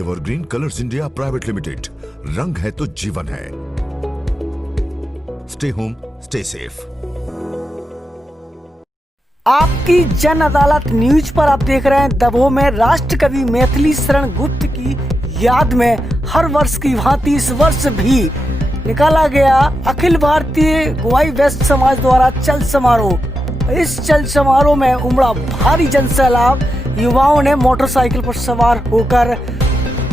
Evergreen colours India private limited, रंग है तो जीवन है। Stay home, stay safe. आपकी जन अदालत न्यूज पर आप देख रहे हैं। दमोह में राष्ट्रकवि मैथिली शरण गुप्त की याद में हर वर्ष की भांति इस वर्ष भी निकाला गया अखिल भारतीय गवाई वैश्य समाज द्वारा चल समारोह। इस चल समारोह में उमड़ा भारी जन सैलाब। युवाओं ने मोटरसाइकिल पर सवार होकर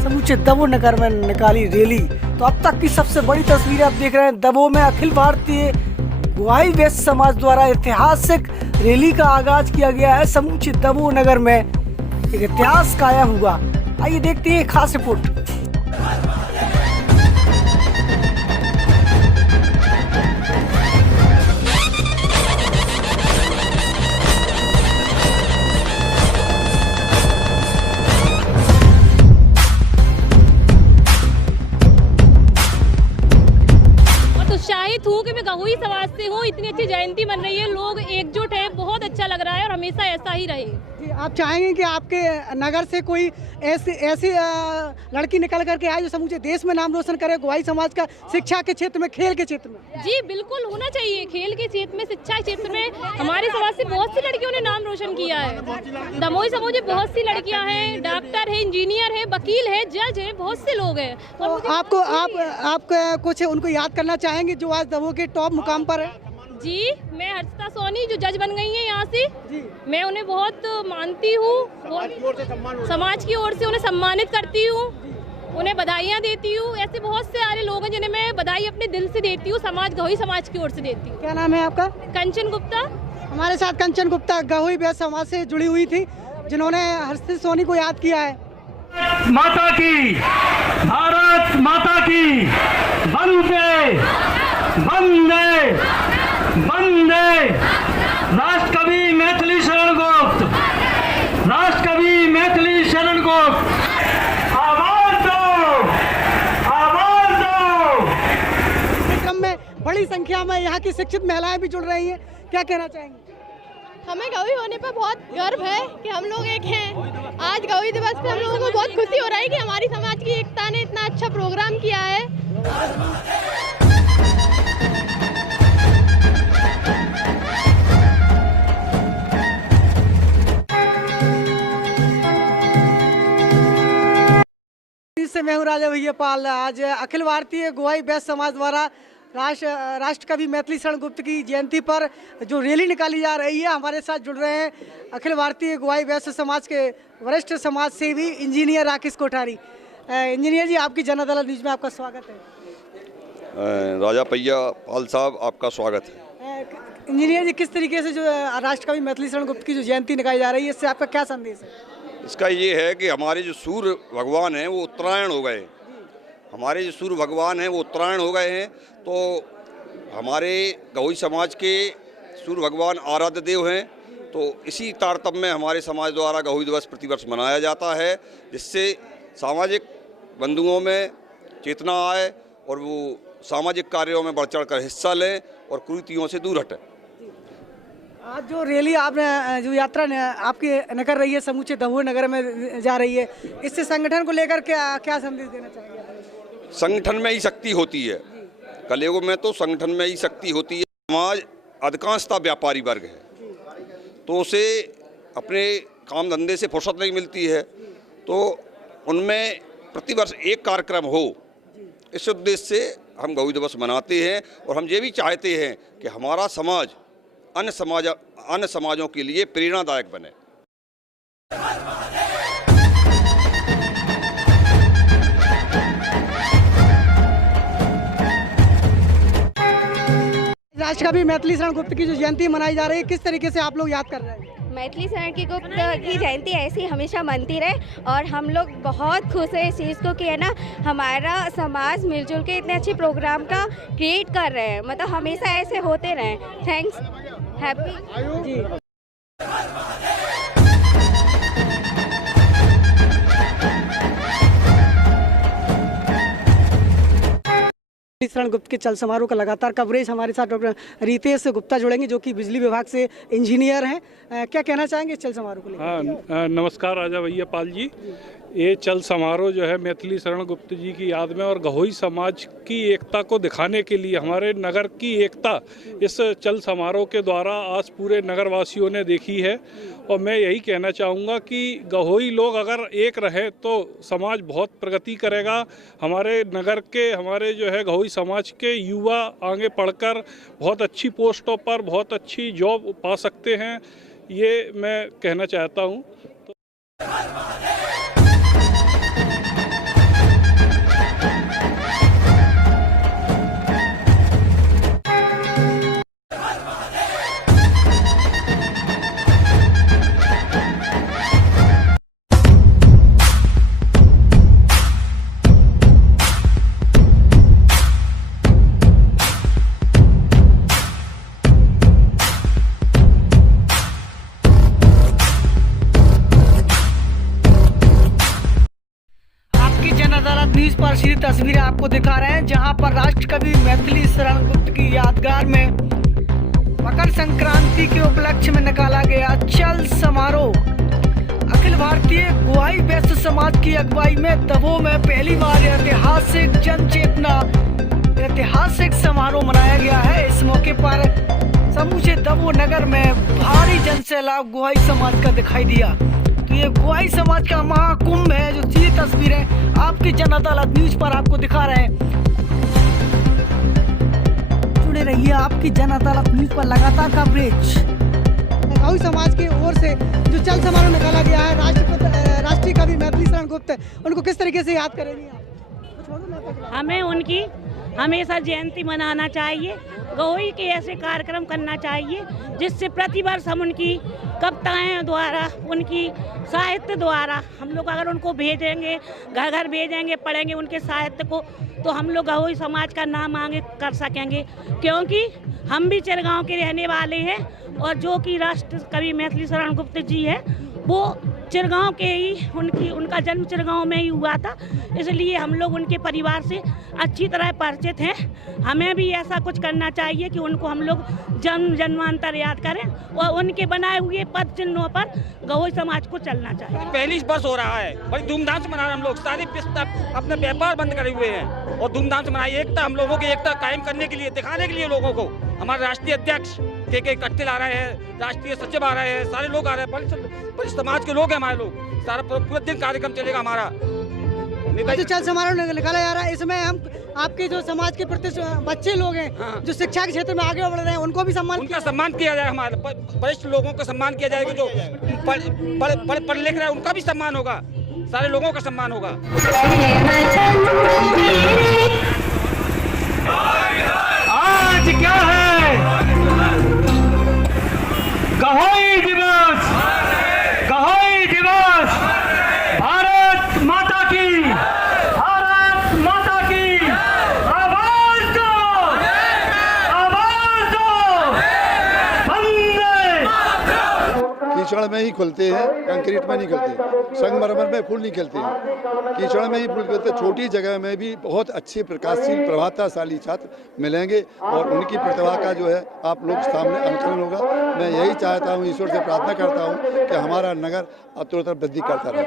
समूचे दमोह नगर में निकाली रैली। तो अब तक की सबसे बड़ी तस्वीर आप देख रहे हैं। दमोह में अखिल भारतीय गवाई वैश्य समाज द्वारा ऐतिहासिक रैली का आगाज किया गया है। समूचे दमोह नगर में एक इतिहास कायम हुआ। आइए देखते हैं खास रिपोर्ट। उत्साहित हूँ कि मैं गहुई समाज से हूँ। इतनी अच्छी जयंती मन रही है, लोग एकजुट हैं, बहुत अच्छा लग रहा है और हमेशा ऐसा ही रहे। आप चाहेंगे कि आपके नगर से कोई ऐसी लड़की निकल करके आए जो समूचे देश में नाम रोशन करे, गवाई समाज का, शिक्षा के क्षेत्र में, खेल के क्षेत्र में? जी बिल्कुल होना चाहिए। खेल के क्षेत्र में, शिक्षा के क्षेत्र में हमारे समाज से बहुत सी लड़कियों ने नाम रोशन किया है। दमोही समाज में बहुत सी लड़कियां हैं, डॉक्टर है, इंजीनियर है, वकील है, जज है, बहुत से लोग हैं। तो आप कुछ उनको याद करना चाहेंगे जो आज दमोह के टॉप मुकाम पर है? जी, मैं हर्षिता सोनी जो जज बन गई हैं यहाँ से, मैं उन्हें बहुत मानती हूँ। समाज की ओर से उन्हें सम्मानित करती हूँ, उन्हें बधाइयाँ देती हूँ। ऐसे बहुत से सारे लोग हैं जिन्हें मैं बधाई अपने दिल से देती हूँ, गहुई समाज की ओर से देती हूँ। क्या नाम है आपका? कंचन गुप्ता। हमारे साथ कंचन गुप्ता गहुई वैश्य समाज से जुड़ी हुई थी, जिन्होंने हर्षिता सोनी को याद किया है। माता की, भारत माता की, वंदे वंदे वंदे। राष्ट्रकवि मैथिली शरण गुप्त, राष्ट्रकवि मैथिली शरण गुप्त, आवाज दो, आवाज दो। कार्यक्रम में बड़ी संख्या में यहाँ की शिक्षित महिलाएं भी जुड़ रही हैं, क्या कहना चाहेंगे? हमें गौरी होने पर बहुत गर्व है कि हम लोग एक हैं। आज गौरी दिवस पे हम लोगों को बहुत खुशी हो रहा है कि हमारी समाज की एकता ने इतना अच्छा प्रोग्राम किया है। से मैं हूँ राजा भैया पाल। आज अखिल भारतीय गवाई वैश्य समाज द्वारा राष्ट्रकवि मैथिली शरण गुप्त की जयंती पर जो रैली निकाली जा रही है, हमारे साथ जुड़ रहे हैं अखिल भारतीय गवाई वैश्य समाज के वरिष्ठ समाज सेवी इंजीनियर राकेश कोठारी। इंजीनियर जी, आपकी जन अदालत न्यूज में आपका स्वागत है। राजा भैया पाल साहब, आपका स्वागत है। इंजीनियर जी, किस तरीके से जो राष्ट्रकवि मैथिली शरण गुप्त की जो जयंती निकाली जा रही है, इससे आपका क्या संदेश है? इसका ये है कि हमारे जो सूर्य भगवान हैं वो उत्तरायण हो गए। हमारे जो सूर्य भगवान हैं वो उत्तरायण हो गए हैं, तो हमारे गहुई समाज के सूर्य भगवान आराध्य देव हैं। तो इसी तारतम्य में हमारे समाज द्वारा गहुई दिवस प्रतिवर्ष मनाया जाता है, जिससे सामाजिक बंधुओं में चेतना आए और वो सामाजिक कार्यों में बढ़ चढ़ कर हिस्सा लें और कुरीतियों से दूर हटें। आज जो रैली आपने जो यात्रा आपकी निकल रही है, समूचे दमोह नगर में जा रही है, इससे संगठन को लेकर क्या संदेश देना चाहिए? संगठन में ही शक्ति होती है। कलयुग में तो संगठन में ही शक्ति होती है। समाज अधिकांशतः व्यापारी वर्ग है, तो उसे अपने काम धंधे से फुर्सत नहीं मिलती है, तो उनमें प्रतिवर्ष एक कार्यक्रम हो, इस उद्देश्य से हम गहुई दिवस मनाते हैं। और हम ये भी चाहते हैं कि हमारा समाज अन्य समाजों के लिए प्रेरणादायक बने। राष्ट्रकवि मैथिली शरण गुप्त की जो जयंती मनाई जा रही है, किस तरीके से आप लोग याद कर रहे हैं? मैथिली शरण की गुप्त की जयंती ऐसी हमेशा मनती रहे और हम लोग बहुत खुश है इस चीज़ को कि है ना, हमारा समाज मिलजुल के इतने अच्छे प्रोग्राम का क्रिएट कर रहे हैं। मतलब हमेशा ऐसे होते रहें। थैंक्स, हैप्पी जी। शरण गुप्त के चल समारोह का लगातार कवरेज हमारे साथ डॉक्टर रितेश गुप्ता जुड़ेंगे, जो कि बिजली विभाग से इंजीनियर हैं। क्या कहना चाहेंगे इस चल समारोह को लेकर? हाँ, नमस्कार राजा भैया पाल जी। ये चल समारोह जो है मैथिली शरण गुप्त जी की याद में और गहोई समाज की एकता को दिखाने के लिए, हमारे नगर की एकता इस चल समारोह के द्वारा आज पूरे नगरवासियों ने देखी है। और मैं यही कहना चाहूँगा कि गहोई लोग अगर एक रहे तो समाज बहुत प्रगति करेगा। हमारे नगर के, हमारे जो है गहोई समाज के युवा आगे पढ़कर बहुत अच्छी पोस्टों पर बहुत अच्छी जॉब पा सकते हैं, ये मैं कहना चाहता हूँ। न्यूज पर सीधी तस्वीरें आपको दिखा रहे हैं, जहां पर राष्ट्रकवि मैथिली शरण गुप्त की यादगार में मकर संक्रांति के उपलक्ष्य में निकाला गया चल समारोह। अखिल भारतीय गोहाई वैश्य समाज की अगुवाई में दमोह में पहली बार ऐतिहासिक जन चेतना ऐतिहासिक समारोह मनाया गया है। इस मौके पर समूचे दमोह नगर में भारी जन सैलाब गोहाई समाज का दिखाई दिया। तो ये गोहाई समाज का महाकुंभ है, जो सीधी तस्वीरें आपकी जन अदालत न्यूज पर आपको दिखा रहे हैं। जुड़े रहिए आपकी जन अदालत न्यूज पर लगातार कवरेज। गोहाई समाज की ओर से जो चल समारोह निकाला गया है, राष्ट्रीय कवि मैथिली शरण गुप्त, उनको किस तरीके से याद करेंगे आप? हमें उनकी हमेशा जयंती मनाना चाहिए, गहोई के ऐसे कार्यक्रम करना चाहिए जिससे प्रतिवर्ष हम उनकी कविताएं द्वारा, उनकी साहित्य द्वारा हम लोग अगर उनको भेजेंगे, घर घर भेजेंगे, पढ़ेंगे उनके साहित्य को, तो हम लोग गहोई समाज का नाम आगे कर सकेंगे। क्योंकि हम भी चिरगांव के रहने वाले हैं और जो कि राष्ट्र कवि मैथिली शरण गुप्त जी है वो चिरगांव के ही, उनका जन्म चिरगांव में ही हुआ था, इसलिए हम लोग उनके परिवार से अच्छी तरह परिचित हैं। हमें भी ऐसा कुछ करना चाहिए कि उनको हम लोग जन्म जन्मांतर याद करें और उनके बनाए हुए पद चिन्हों पर गहोई समाज को चलना चाहिए। पहली वर्ष हो रहा है, बड़ी धूमधाम से मना रहे हैं हम लोग। सारे अपने व्यापार बंद करे हुए हैं और धूमधाम से मनाई। एकता, हम लोगों की एकता कायम करने के लिए, दिखाने के लिए लोगों को, हमारे राष्ट्रीय अध्यक्ष के कट्टिल आ रहे हैं, राष्ट्रीय सचिव आ रहे हैं, सारे लोग आ रहे हैं, बड़े समाज के लोग हैं हमारे लोग। सारा पूरा दिन कार्यक्रम चलेगा हमारा। जो चल समारोह निकाला जा रहा है, इसमें हम आपके जो समाज के प्रति बच्चे लोग हैं, हाँ, जो शिक्षा के क्षेत्र में आगे बढ़ रहे हैं, उनको भी उनका सम्मान किया जाए। हमारे वरिष्ठ लोगों का सम्मान किया जाएगा, जो पढ़ लिख रहे हैं उनका भी सम्मान होगा, सारे लोगों का सम्मान होगा। आज क्या है? गहोई दिवस, गहोई दिवस। भारत माता की, भारत माता की। आवाज दो, आवाज दो। वंदे। कीचड़ में ही खुलते हैं, कंक्रीट में नहीं खिलते, संगमरमर में फूल नहीं खिलते हैं, कीचड़ में ही फूल खिलते। छोटी जगह में भी बहुत अच्छे प्रकाशशील प्रभावशाली छात्र मिलेंगे और उनकी प्रतिभा का जो है आप लोग सामने अनुकरण होगा। मैं यही चाहता हूँ, ईश्वर से प्रार्थना करता हूँ कि हमारा नगर उत्तरोत्तर वृद्धि करता रहे।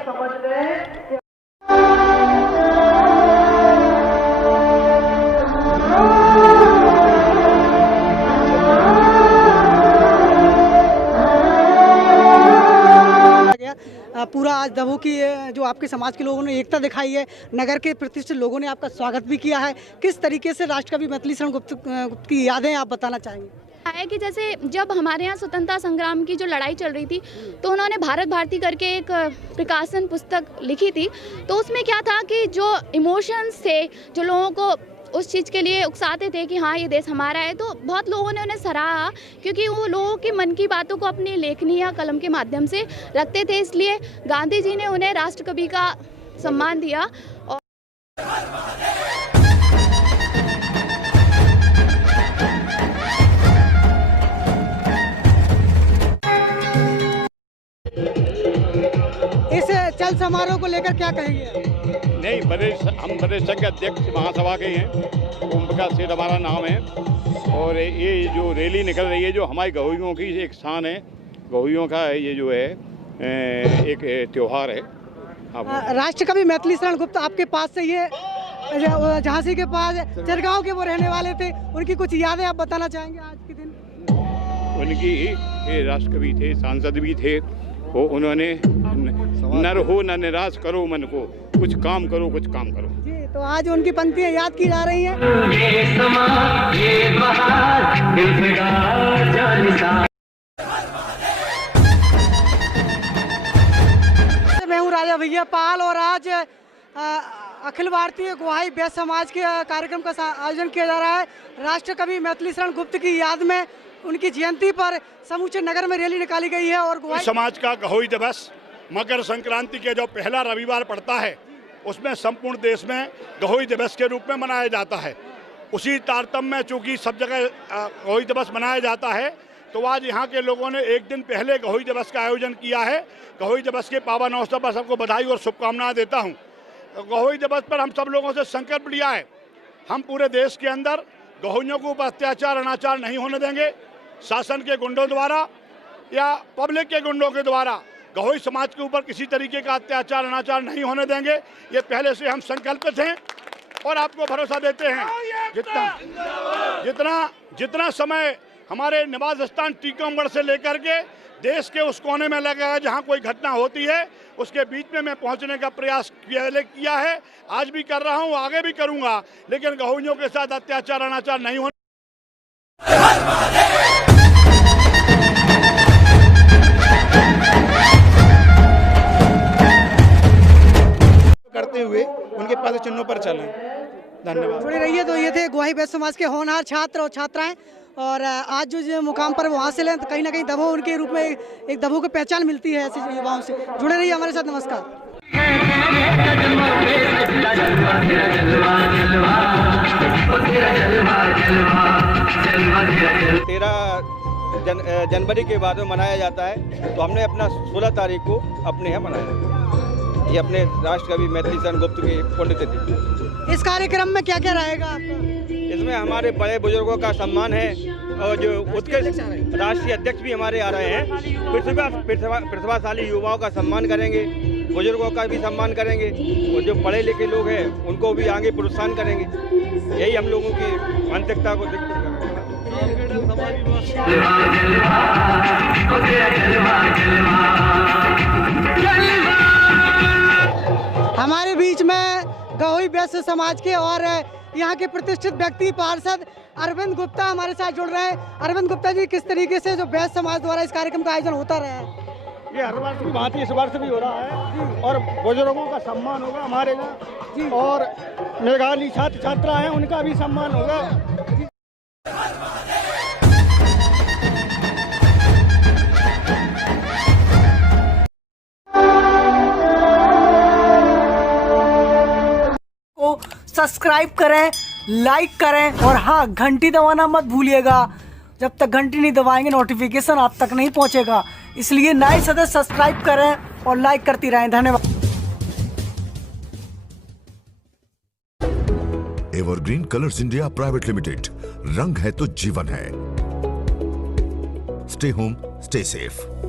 पूरा आज दमोह की जो आपके समाज के लोगों ने एकता दिखाई है, नगर के प्रतिष्ठित लोगों ने आपका स्वागत भी किया है। किस तरीके से राष्ट्रकवि मैथिली शरण गुप्त की यादें आप बताना चाहेंगे? है कि जैसे जब हमारे यहाँ स्वतंत्रता संग्राम की जो लड़ाई चल रही थी, तो उन्होंने भारत भारती करके एक प्रकाशन पुस्तक लिखी थी। तो उसमें क्या था कि जो इमोशंस थे, जो लोगों को उस चीज़ के लिए उकसाते थे कि हाँ ये देश हमारा है, तो बहुत लोगों ने उन्हें सराहा, क्योंकि वो लोगों की मन की बातों को अपनी लेखनी या कलम के माध्यम से रखते थे। इसलिए गांधी जी ने उन्हें राष्ट्रकवि का सम्मान दिया। और इस चल समारोह को लेकर क्या कहेंगे? नहीं, हम प्रदेश संघ के अध्यक्ष महासभा के हैं, ओमप्रकाश सेठ हमारा नाम है। और ये जो रैली निकल रही है, जो हमारे गहोइयों की एक शान है, गौइयों का ये जो है एक त्यौहार है। राष्ट्रकवि मैथिली शरण गुप्त आपके पास से ये झांसी के पास चरगांव के वो रहने वाले थे, उनकी कुछ यादें आप बताना चाहेंगे आज के दिन? उनकी ये राष्ट्रकवि थे, सांसद भी थे। वो उन्होंने नर हो न निराश करो मन को, कुछ काम करो, कुछ काम करो। जी, तो आज उनकी पंक्तियां याद की जा रही हैं। मैं हूँ राजा भैया पाल और आज अखिल भारतीय गोहाई वैश्य समाज के कार्यक्रम का आयोजन किया जा रहा है। राष्ट्रकवि मैथिली शरण गुप्त की याद में उनकी जयंती पर समूचे नगर में रैली निकाली गई है। और गोहाई समाज का गहोई दिवस मकर संक्रांति के जो पहला रविवार पड़ता है उसमें संपूर्ण देश में गहोई दिवस के रूप में मनाया जाता है। उसी तारतम्य में चूँकि सब जगह गहोई दिवस मनाया जाता है, तो आज यहाँ के लोगों ने एक दिन पहले गहोई दिवस का आयोजन किया है। गहोई दिवस के पावन अवसर पर सबको बधाई और शुभकामनाएं देता हूँ। गहोई दिवस पर हम सब लोगों से संकल्प लिया है, हम पूरे देश के अंदर गहोइयों के ऊपर अत्याचार अनाचार नहीं होने देंगे। शासन के गुंडों द्वारा या पब्लिक के गुंडों के द्वारा गहोई समाज के ऊपर किसी तरीके का अत्याचार अनाचार नहीं होने देंगे। ये पहले से हम संकल्पित हैं और आपको भरोसा देते हैं। जितना समय हमारे निवास स्थान टीकमगढ़ से लेकर के देश के उस कोने में लगा है जहाँ कोई घटना होती है, उसके बीच में मैं पहुँचने का प्रयास पहले किया है, आज भी कर रहा हूँ, आगे भी करूँगा, लेकिन गहोइयों के साथ अत्याचार अनाचार नहीं होने करते हुए उनके पद चिन्हों पर चलें। धन्यवाद। जुड़े रहिए। तो ये थे गोहाई वैश्य समाज के होनहार छात्र और छात्राएं, और आज जो मुकाम पर वो हासिल है, तो कहीं ना कहीं दबो उनके रूप में एक दबो की पहचान मिलती है ऐसे युवाओं से। जुड़े रहिए हमारे साथ। नमस्कार। जनवरी के बाद में मनाया जाता है, तो हमने अपना 16 तारीख को अपने यहाँ मनाया। ये अपने राष्ट्रकवि मैथिली शरण गुप्त की पुण्यतिथि। इस कार्यक्रम में क्या क्या रहेगा आपका? इसमें हमारे बड़े बुजुर्गों का सम्मान है और जो उसके राष्ट्रीय अध्यक्ष भी हमारे आ रहे हैं। प्रतिभाशाली युवाओं का सम्मान करेंगे, बुजुर्गों का भी सम्मान करेंगे, और जो पढ़े लिखे लोग हैं उनको भी आगे प्रोत्साहन करेंगे। यही हम लोगों की मानसिकता को दिखती है। हमारे बीच में गहोई वैश्य समाज के और यहाँ के प्रतिष्ठित व्यक्ति पार्षद अरविंद गुप्ता हमारे साथ जुड़ रहे हैं। अरविंद गुप्ता जी, किस तरीके से जो वैश्य समाज द्वारा इस कार्यक्रम का आयोजन होता रहा है? ये हर वर्ष की भांति इस वर्ष भी हो रहा है और बुजुर्गों का सम्मान होगा हमारे यहाँ, और मेघालय छात्र छात्रा हैं उनका भी सम्मान होगा। सब्सक्राइब करें, लाइक करें और हाँ, घंटी दबाना मत भूलिएगा। जब तक घंटी नहीं दबाएंगे नोटिफिकेशन आप तक नहीं पहुंचेगा। इसलिए नए सदस्य सब्सक्राइब करें और लाइक करती रहें। धन्यवाद। Evergreen colours India private limited, रंग है तो जीवन है। Stay home, stay safe.